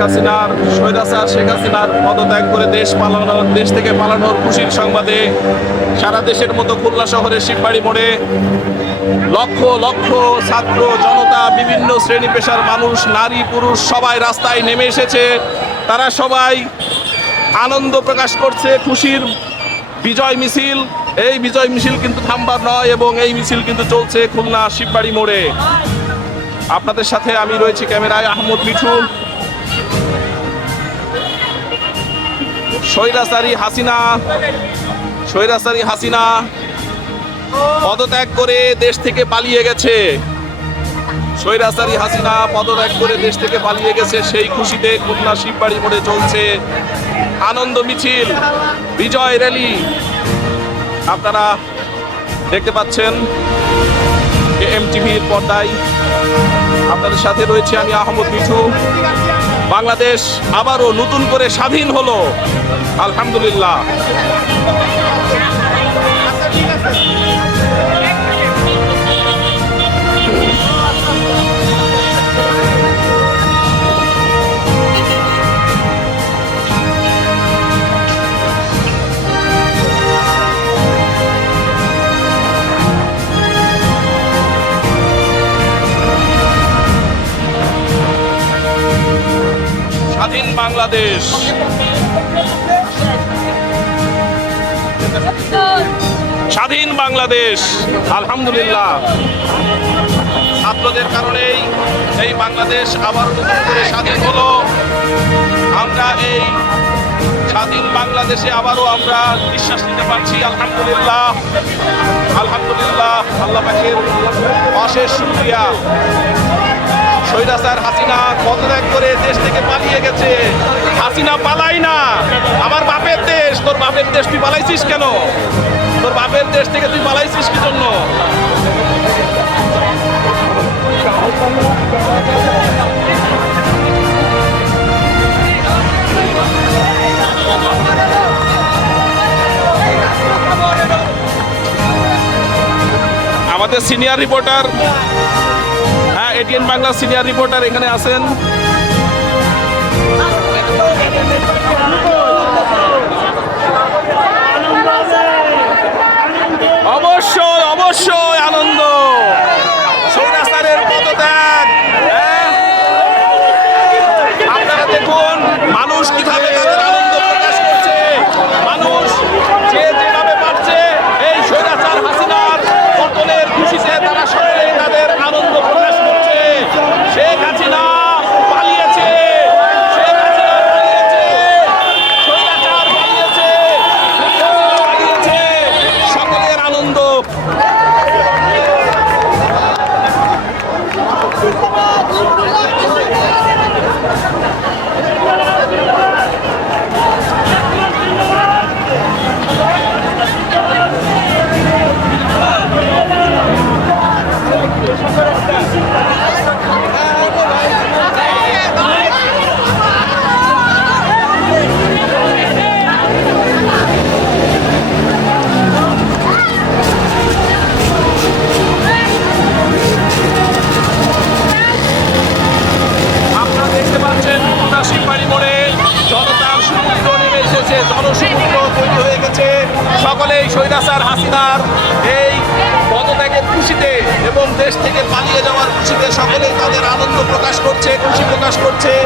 হাসিনার শেখ হাসিনার পদত্যাগ করে দেশ পালানোর দেশ থেকে পালানোর খুশির সংবাদে সারা দেশের মতো খুলনা শহরের শিববাড়ি মোড়ে লক্ষ লক্ষ ছাত্র, জনতা, বিভিন্ন শ্রেণি পেশার মানুষ, নারী, পুরুষ সবাই রাস্তায় নেমে এসেছে। তারা সবাই আনন্দ প্রকাশ করছে, খুশির বিজয় মিছিল। এই বিজয় মিছিল কিন্তু থামবার নয় এবং এই মিছিল কিন্তু চলছে খুলনা শিববাড়ি মোড়ে। আপনাদের সাথে আমি রয়েছি ক্যামেরায় আহমদ মিঠু স্বৈরাচারী হাসিনা স্বৈরাচারী হাসিনা পদত্যাগ করে দেশ থেকে পালিয়ে গেছে। স্বৈরাচারী হাসিনা পদত্যাগ করে দেশ থেকে পালিয়ে গেছে, সেই খুশিতে খুলনা শিববাড়ি মোড়ে চলছে আনন্দ মিছিল, বিজয় র্যালি। আপনারা দেখতে পাচ্ছেন এম টিভির পর্দায়। আপনাদের সাথে রয়েছে আমি আহমদ মিঠু। বাংলাদেশ আবারও নতুন করে স্বাধীন হলো। আলহামদুলিল্লাহ। বাংলাদেশ। স্বাধীন বাংলাদেশ, আলহামদুলিল্লাহ। ছাত্রদের কারণেই এই বাংলাদেশ আবার নতুন করে স্বাধীন হলো। আমরা এই স্বাধীন বাংলাদেশে আবারও আমরা নিঃশ্বাস নিতে পারছি, আলহামদুলিল্লাহ। আলহামদুলিল্লাহ, আল্লাহ পাখির অশেষ শুক্রিয়া। স্বৈরাচার হাসিনা পদত্যাগ করে দেশ থেকে পালিয়ে গেছে। হাসিনা পালাই না। আমার বাপের দেশ, তোর বাপের দেশ তুই পালাইছিস কেন? তোর বাপের দেশ থেকে তুই পালাইছিস কি জন্য? আমাদের senior reporter ATN Bangla senior reporter এখানে আছেন। অবশ্যই অবশ্যই আনন্দ। খুশি প্রকাশ করছে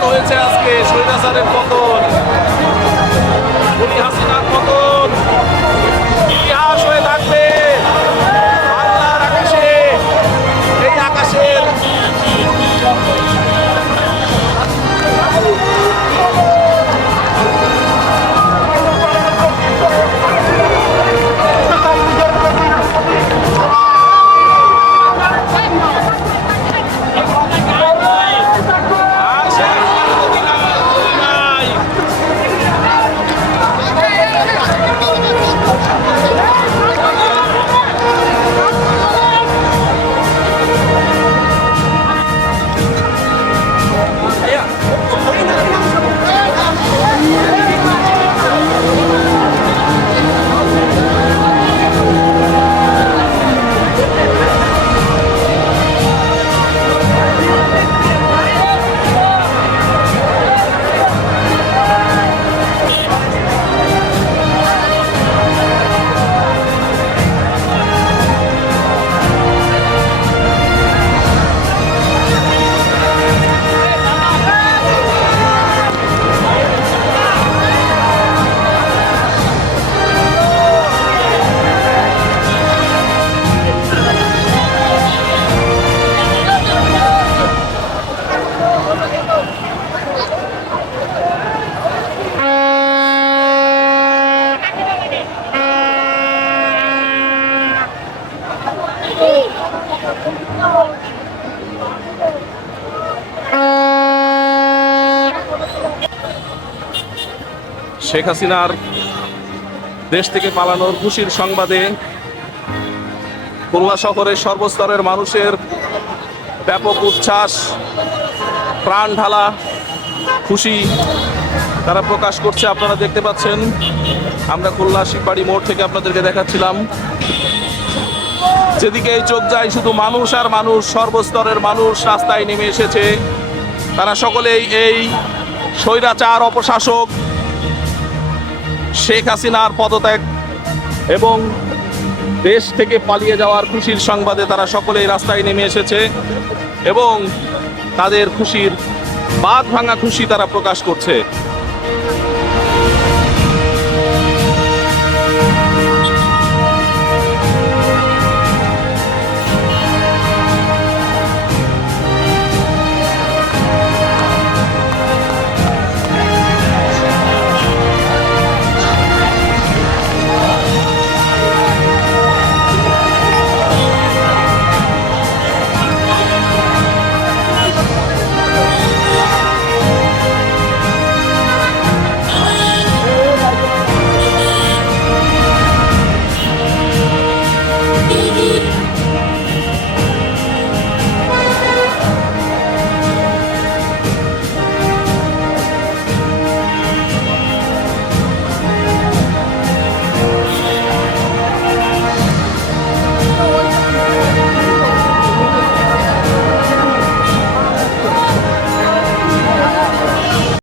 পতন হয়েছে আজকে স্বৈরাচারের পতন। হাসিনার পতন। শেখ হাসিনার দেশ থেকে পালানোর খুশির সংবাদে খুলনা শহরের সর্বস্তরের মানুষের ব্যাপক উচ্ছ্বাস, প্রাণ ঢালা খুশি তারা প্রকাশ করছে। আপনারা দেখতে পাচ্ছেন, আমরা খুলনা শিববাড়ি মোড় থেকে আপনাদেরকে দেখাচ্ছিলাম। যেদিকে এই চোখ যায়, শুধু মানুষ আর মানুষ, সর্বস্তরের মানুষ রাস্তায় নেমে এসেছে। তারা সকলেই এই স্বৈরাচার, অপশাসক শেখ হাসিনার পদত্যাগ এবং দেশ থেকে পালিয়ে যাওয়ার খুশির সংবাদে তারা সকলেই রাস্তায় নেমে এসেছে এবং তাদের খুশির বাদ ভাঙা খুশি তারা প্রকাশ করছে।